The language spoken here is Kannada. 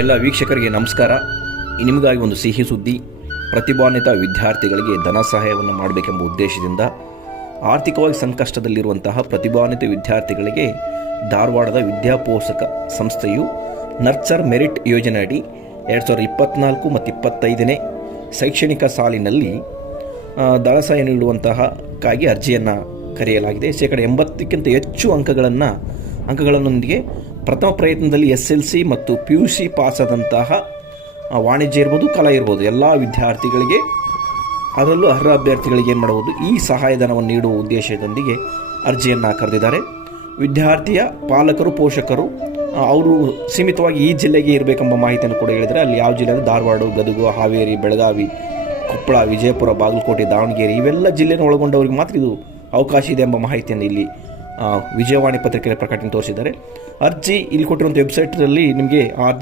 ಎಲ್ಲ ವೀಕ್ಷಕರಿಗೆ ನಮಸ್ಕಾರ. ನಿಮಗಾಗಿ ಒಂದು ಸಿಹಿ ಸುದ್ದಿ. ಪ್ರತಿಭಾನ್ವಿತ ವಿದ್ಯಾರ್ಥಿಗಳಿಗೆ ಧನ ಸಹಾಯವನ್ನು ಮಾಡಬೇಕೆಂಬ ಉದ್ದೇಶದಿಂದ ಆರ್ಥಿಕವಾಗಿ ಸಂಕಷ್ಟದಲ್ಲಿರುವಂತಹ ಪ್ರತಿಭಾನ್ವಿತ ವಿದ್ಯಾರ್ಥಿಗಳಿಗೆ ಧಾರವಾಡದ ವಿದ್ಯಾಪೋಷಕ ಸಂಸ್ಥೆಯು ನರ್ಚರ್ ಮೆರಿಟ್ ಯೋಜನೆ ಅಡಿ 2024 ಮತ್ತು 25ನೇ ಶೈಕ್ಷಣಿಕ ಸಾಲಿನಲ್ಲಿ ಧನ ಸಹಾಯ ನೀಡುವಂತಹಕ್ಕಾಗಿ ಅರ್ಜಿಯನ್ನು ಕರೆಯಲಾಗಿದೆ. 80% ಹೆಚ್ಚು ಅಂಕಗಳನ್ನೊಂದಿಗೆ ಪ್ರಥಮ ಪ್ರಯತ್ನದಲ್ಲಿ SLC ಮತ್ತು PUC ಪಾಸಾದಂತಹ ವಾಣಿಜ್ಯ ಇರ್ಬೋದು, ಕಲಾ ಇರ್ಬೋದು, ಎಲ್ಲ ವಿದ್ಯಾರ್ಥಿಗಳಿಗೆ, ಅದರಲ್ಲೂ ಅರ್ಹ ಅಭ್ಯರ್ಥಿಗಳಿಗೆ ಏನು ಮಾಡಬಹುದು, ಈ ಸಹಾಯಧನವನ್ನು ನೀಡುವ ಉದ್ದೇಶದೊಂದಿಗೆ ಅರ್ಜಿಯನ್ನು ಕರೆದಿದ್ದಾರೆ. ವಿದ್ಯಾರ್ಥಿಯ ಪಾಲಕರು, ಪೋಷಕರು ಅವರು ಸೀಮಿತವಾಗಿ ಈ ಜಿಲ್ಲೆಗೆ ಇರಬೇಕೆಂಬ ಮಾಹಿತಿಯನ್ನು ಕೂಡ ಹೇಳಿದರೆ, ಅಲ್ಲಿ ಯಾವ ಜಿಲ್ಲೆ ಅಂದರೆ ಧಾರವಾಡ, ಗದಗ, ಹಾವೇರಿ, ಬೆಳಗಾವಿ, ಕೊಪ್ಪಳ, ವಿಜಯಪುರ, ಬಾಗಲಕೋಟೆ, ದಾವಣಗೆರೆ ಇವೆಲ್ಲ ಜಿಲ್ಲೆಯನ್ನು ಒಳಗೊಂಡವರಿಗೆ ಮಾತ್ರ ಇದು ಅವಕಾಶ ಇದೆ ಎಂಬ ಮಾಹಿತಿಯನ್ನು ಇಲ್ಲಿ ವಿಜಯವಾಣಿ ಪತ್ರಿಕೆಯಲ್ಲಿ ಪ್ರಕಟಣೆ ತೋರಿಸಿದ್ದಾರೆ. ಅರ್ಜಿ ಇಲ್ಲಿ ಕೊಟ್ಟಿರುವಂಥ ವೆಬ್ಸೈಟ್ನಲ್ಲಿ ನಿಮಗೆ